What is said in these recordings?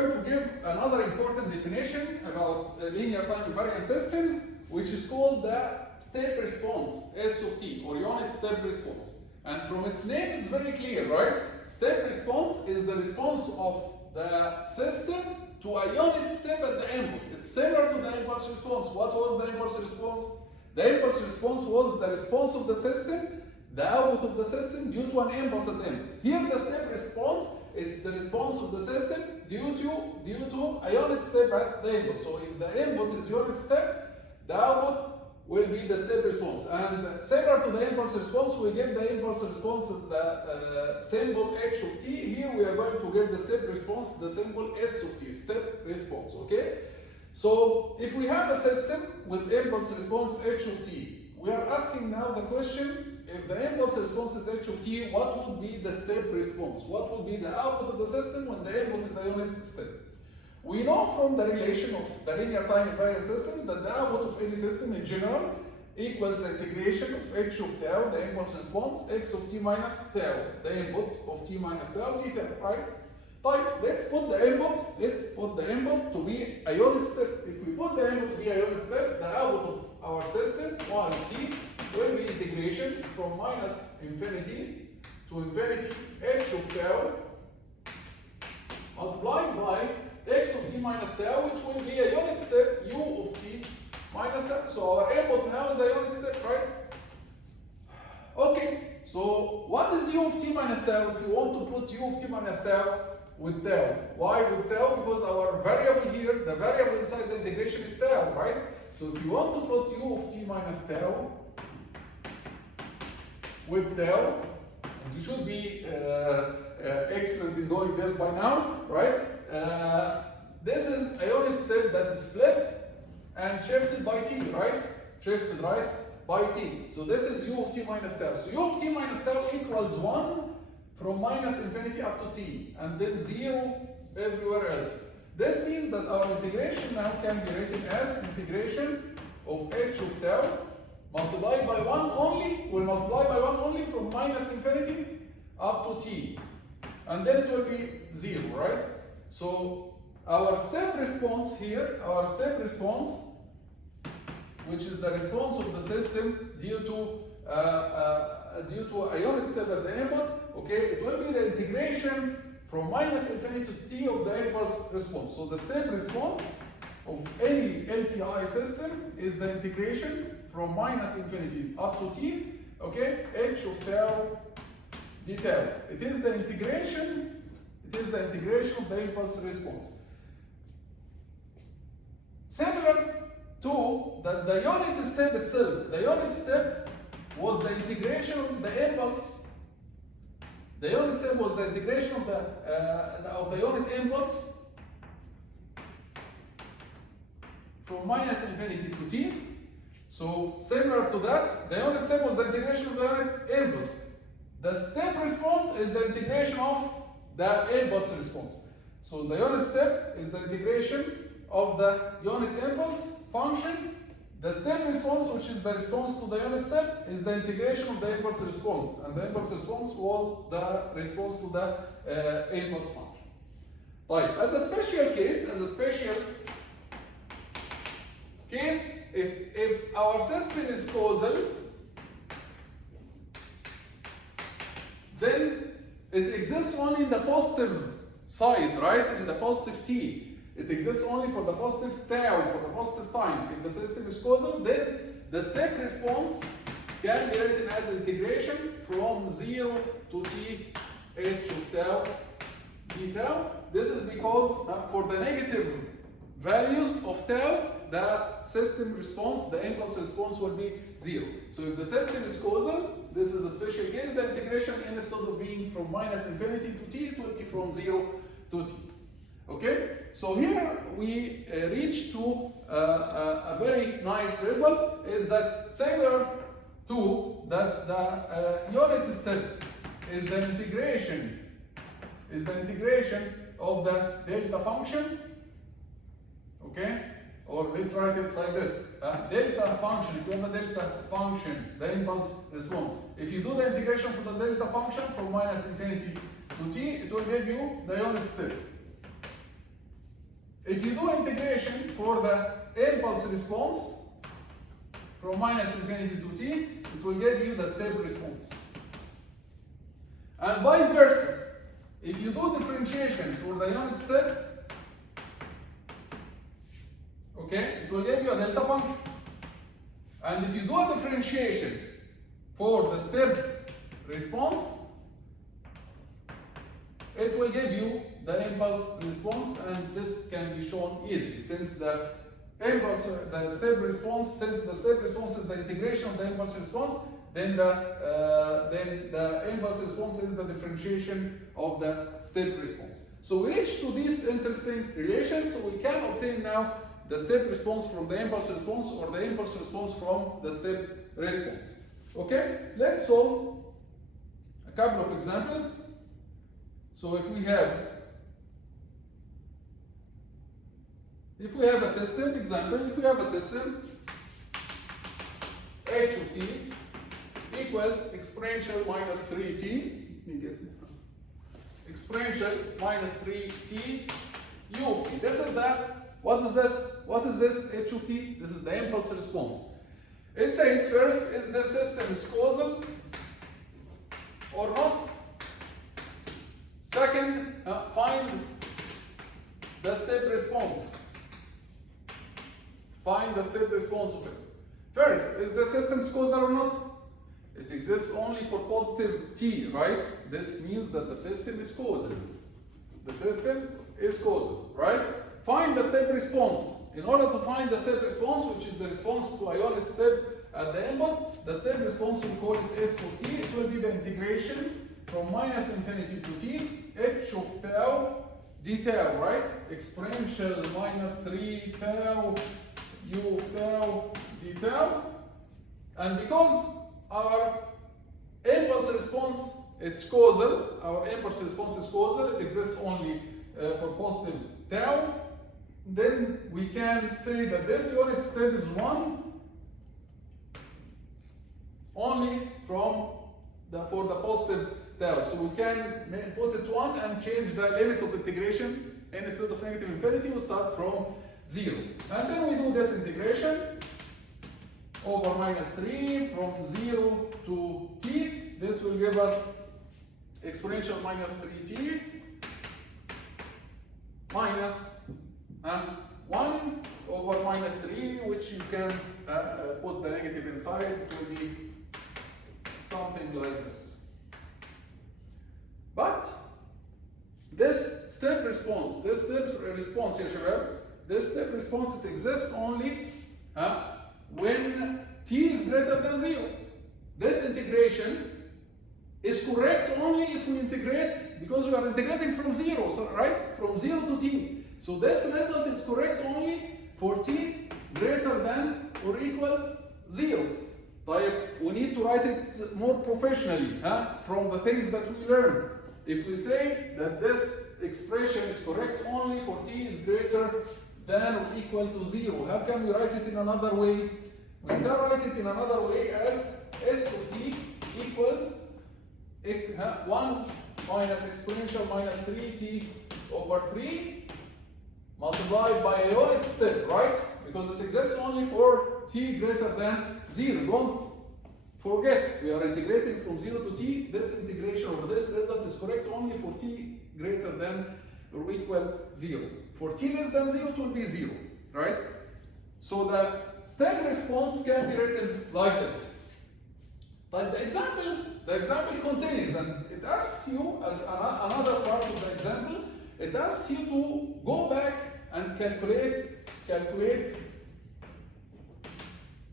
going to give another important definition about linear time invariant systems, which is called the step response, S of t, or unit step response. And from its name, it's very clear, right? Step response is the response of the system to a unit step at the input. It's similar to the impulse response. What was the impulse response? The impulse response was the response of the system, the output of the system due to an impulse at the input. Here, the step response is the response of the system due to a unit step at the input. So if the input is unit step, the output will be the step response. And similar to the impulse response, we give the impulse response as the symbol h of t. Here we are going to give the step response the symbol s of t, step response, okay? So if we have a system with impulse response h of t, we are asking now the question, if the impulse response is h of t, what would be the step response? What would be the output of the system when the input is a unit step? We know from the relation of the linear time invariant systems that the output of any system in general equals the integration of h of tau, the impulse response, x of t minus tau, the input of t minus tau, t tau, right? Right, let's put the input to be a unit step. If we put the input to be a unit step, the output of our system, y of t, will be integration from minus infinity to infinity h of tau multiplied by x of t minus tau, which will be a unit step u of t minus tau. So our input now is a unit step, right? Okay, so what is u of t minus tau? If you want to put u of t minus tau with tau. Why with tau? Because our variable here, the variable inside the integration is tau, right? So if you want to put u of t minus tau with tau, and you should be excellent in doing this by now, right? This is a unit step that is flipped and shifted by t, right? Shifted, right? By t. So this is u of t minus tau. So u of t minus tau equals 1 from minus infinity up to t, and then 0 everywhere else. This means that our integration now can be written as integration of h of tau multiplied by 1 only, will multiply by 1 only from minus infinity up to t. And then it will be 0, right? So our step response here, which is the response of the system due to a unit step at the input, okay, it will be the integration from minus infinity to t of the impulse response. So the step response of any LTI system is the integration from minus infinity up to t, okay, h of tau d tau. It is the integration of the impulse response. Similar to the unit step itself, the unit step was the integration of the impulse. The unit step was the integration of the unit impulse from minus infinity to t. So similar to that, the unit step was the integration of the unit impulse. The step response is the integration of the impulse response. So the unit step is the integration of the unit impulse function. The step response, which is the response to the unit step, is the integration of the impulse response. And the impulse response was the response to the impulse function. Right. As a special case, if our system is causal, then it exists only in the positive side, right? In the positive t. It exists only for the positive tau, for the positive time. If the system is causal, then the step response can be written as integration from 0 to t h of tau d tau. This is because for the negative values of tau, the system response, the impulse response will be 0. So if the system is causal, this is a special case, the integration instead of being from minus infinity to t, it will be from 0 to t. Okay, so here we reach to a very nice result, is that similar to that the unit step is the integration of the delta function, okay, or let's write it like this, delta function. If you have a delta function, the impulse response, if you do the integration for the delta function from minus infinity to t, it will give you the unit step. if you do integration for the impulse response from minus infinity to t, it will give you the step response. And vice versa. If you do differentiation for the unit step, okay, it will give you a delta function. And if you do a differentiation for the step response, it will give you the impulse response, and this can be shown easily since the step response is the integration of the impulse response, then the impulse response is the differentiation of the step response. So we reach to these interesting relations, so we can obtain now the step response from the impulse response or the impulse response from the step response. Okay, let's solve a couple of examples. So if we have a system, example, if we have a system h of t equals exponential minus 3t, exponential minus 3t u of t. This is what is this? What is this h of t? This is the impulse response. It says first, is the system causal or not? Second, find the step response. Find the step response of it. First, is the system causal or not? It exists only for positive t, right? This means that the system is causal. The system is causal, right? Find the step response. In order to find the step response, which is the response to a unit step at the input, the step response, we call it S of t. It will be the integration from minus infinity to t, h of tau d tau, right? Exponential minus 3 tau u of tau d tau. And because our impulse response, it's causal, our impulse response is causal, it exists only for positive tau, then we can say that this unit step is 1 only for the positive tau. So we can put it 1 and change the limit of integration, and instead of negative infinity, we start from 0. And then we do this integration over minus 3 from 0 to t. This will give us exponential minus 3t minus 1 over minus 3, which you can put the negative inside. It will be something like this. But this step response, ya shabab, this step response, it exists only when t is greater than 0. This integration is correct only if we integrate, because we are integrating from 0, so, right? From 0 to t. So this result is correct only for t greater than or equal 0. We need to write it more professionally from the things that we learned. If we say that this expression is correct only for t is greater than or equal to 0, how can we write it in another way? We can write it in another way as s of t equals 1 minus exponential minus 3t over 3 multiplied by a unit step, right? Because it exists only for t greater than 0. Don't forget, we are integrating from 0 to t. This integration or this result is correct only for t greater than or equal 0. For t less than 0, it will be 0, right? So the step response can be written like this. But the example continues, and it asks you, as another part of the example, it asks you to go back and calculate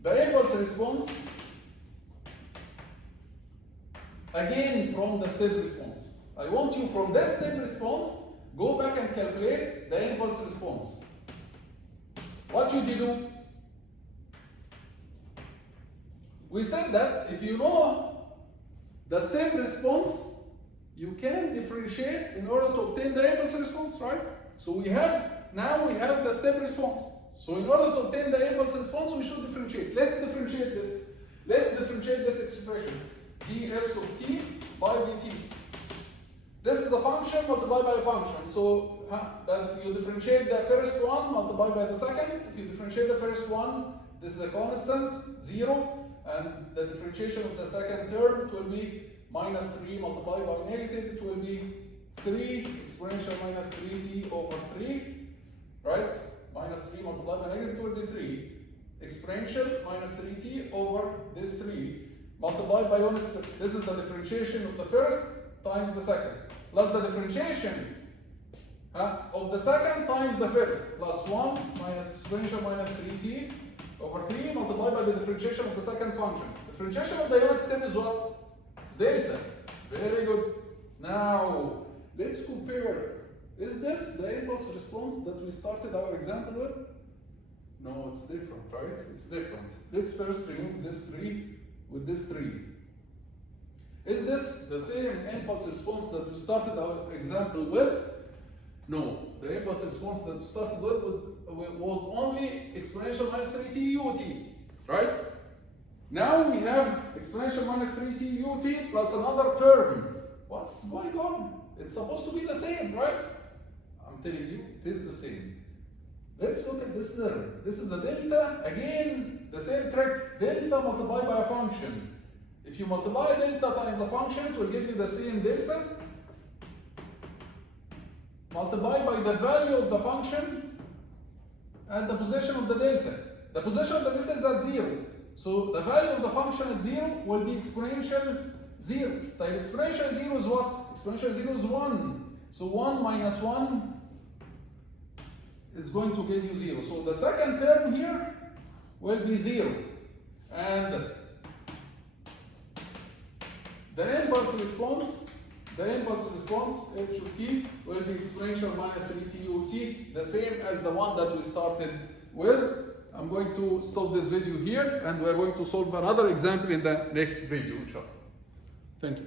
the impulse response again from the step response. I want you from this step response, go back and calculate the impulse response. What should you do? We said that if you know the step response, you can differentiate in order to obtain the impulse response, right? So now we have the step response. So in order to obtain the impulse response, we should differentiate. Let's differentiate this. Let's differentiate this expression, ds of t by dt. This is a function multiplied by a function. So that if you differentiate the first one, multiply by the second. If you differentiate the first one, this is a constant, 0, and the differentiation of the second term, it will be minus 3 multiplied by negative, it will be 3 exponential minus 3t over 3, right? Minus 3 multiplied by negative, it will be 3 exponential minus 3t over this 3 multiplied by units. This is the differentiation of the first times the second, plus the differentiation of the second times the first, plus 1 minus exponential minus 3t over 3 multiplied by the differentiation of the second function. Differentiation of the unit step is what? It's delta. Very good. Now, let's compare. Is this the impulse response that we started our example with? No, it's different, right? It's different. Let's first remove this 3 with this 3. Is this the same impulse response that we started our example with? No. The impulse response that we started with was only exponential minus 3t ut, right? Now we have exponential minus 3t ut plus another term. What's going on? It's supposed to be the same, right? I'm telling you, it is the same. Let's look at this term. This is a delta. Again, the same trick. Delta multiplied by a function. If you multiply delta times a function, it will give you the same delta. Multiplied by the value of the function and the position of the delta. The position of the delta is at 0. So the value of the function at 0 will be exponential 0. The exponential 0 is what? Exponential 0 is 1. So 1 minus 1 is going to give you 0. So the second term here will be 0. And the impulse response, h of t, will be exponential minus 3t ut, the same as the one that we started with. I'm going to stop this video here, and we're going to solve another example in the next video, inshallah. Thank you.